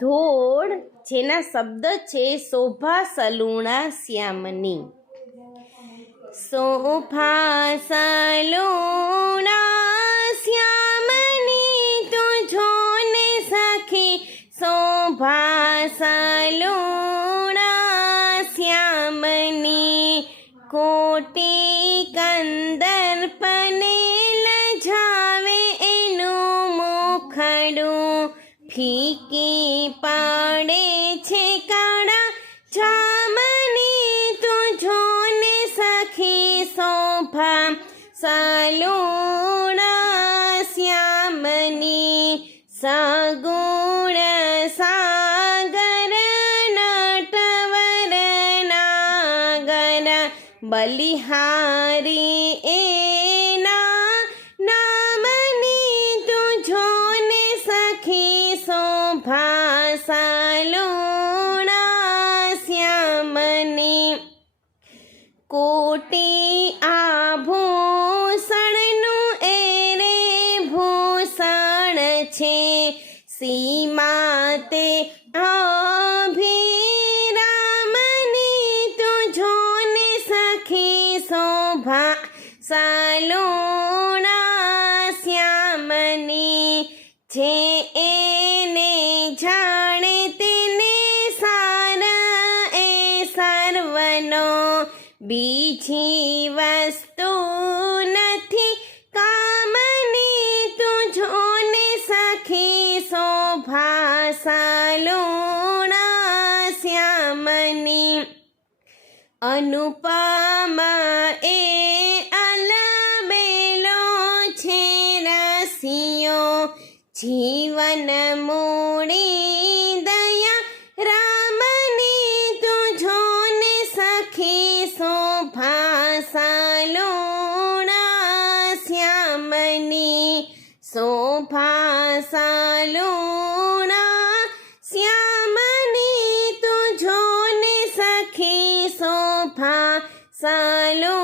ધોળ, જેના શબ્દ છે શોભા સલુણા શ્યામની. શોભા સલુણા શ્યામની તો ને સખી. શોભા સલુણા શ્યામની કોટી કંદર પને લજાવે એનું મુખડું. ફીકી પાડે છે કાળા જામની તું જોને સખી શોભા. સલુણા શ્યામની સગુણ સાગર નટવર નાગર. બલિહારી એના સખી શોભા સલુણા શ્યામની. કોટી આભૂષણનું એરે ભૂષણ છે. સીમા તે અભિરામની તુજો ને સખી શોભા સલુણા શ્યામની. જે સર્વનો બીજી વસ્તુ નથી. કામની તુજો ને સખી શોભા સાલુણા શ્યામની. અનુપમા એ અલબેલો છે રસિયો જીવન મૂડી સલુણા શ્યામની તુજો ને સખી સોફા સલુણા